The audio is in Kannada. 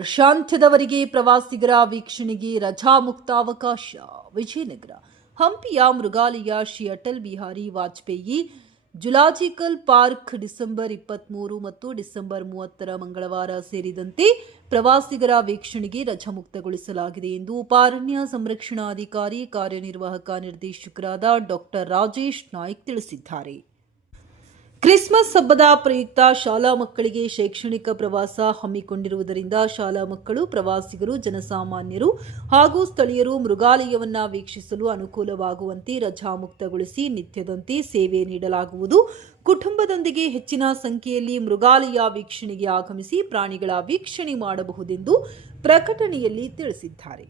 ವರ್ಷಾಂತ್ಯದವರೆಗೆ ಪ್ರವಾಸಿಗರ ವೀಕ್ಷಣೆಗೆ ರಜಾ ಮುಕ್ತಾವಕಾಶ. ವಿಜಯನಗರ ಹಂಪಿಯ ಮೃಗಾಲಯ ಶ್ರೀ ಅಟಲ್ ಬಿಹಾರಿ ವಾಜಪೇಯಿ ಜುಲಾಜಿಕಲ್ ಪಾರ್ಕ್ ಡಿಸೆಂಬರ್ 23 ಮತ್ತು ಡಿಸೆಂಬರ್ 30 ಮಂಗಳವಾರ ಸೇರಿದಂತೆ ಪ್ರವಾಸಿಗರ ವೀಕ್ಷಣೆಗೆ ರಜಾ ಮುಕ್ತಗೊಳಿಸಲಾಗಿದೆ ಎಂದು ಉಪಾರಣ್ಯ ಸಂರಕ್ಷಣಾಧಿಕಾರಿ ಕಾರ್ಯನಿರ್ವಾಹಕ ನಿರ್ದೇಶಕರಾದ ಡಾಕ್ಟರ್ ರಾಜೇಶ್ ನಾಯ್ಕ್ ತಿಳಿಸಿದ್ದಾರೆ. ಕ್ರಿಸ್ಮಸ್ ಹಬ್ಬದ ಪ್ರಯುಕ್ತ ಶಾಲಾ ಮಕ್ಕಳಿಗೆ ಶೈಕ್ಷಣಿಕ ಪ್ರವಾಸ ಹಮ್ಮಿಕೊಂಡಿರುವುದರಿಂದ ಶಾಲಾ ಮಕ್ಕಳು, ಪ್ರವಾಸಿಗರು, ಜನಸಾಮಾನ್ಯರು ಹಾಗೂ ಸ್ಥಳೀಯರು ಮೃಗಾಲಯವನ್ನು ವೀಕ್ಷಿಸಲು ಅನುಕೂಲವಾಗುವಂತೆ ರಜಾ ಮುಕ್ತಗೊಳಿಸಿ ನಿತ್ಯದಂತೆ ಸೇವೆ ನೀಡಲಾಗುವುದು. ಕುಟುಂಬದೊಂದಿಗೆ ಹೆಚ್ಚಿನ ಸಂಖ್ಯೆಯಲ್ಲಿ ಮೃಗಾಲಯ ವೀಕ್ಷಣೆಗೆ ಆಗಮಿಸಿ ಪ್ರಾಣಿಗಳ ವೀಕ್ಷಣೆ ಮಾಡಬಹುದೆಂದು ಪ್ರಕಟಣೆಯಲ್ಲಿ ತಿಳಿಸಿದ್ದಾರೆ.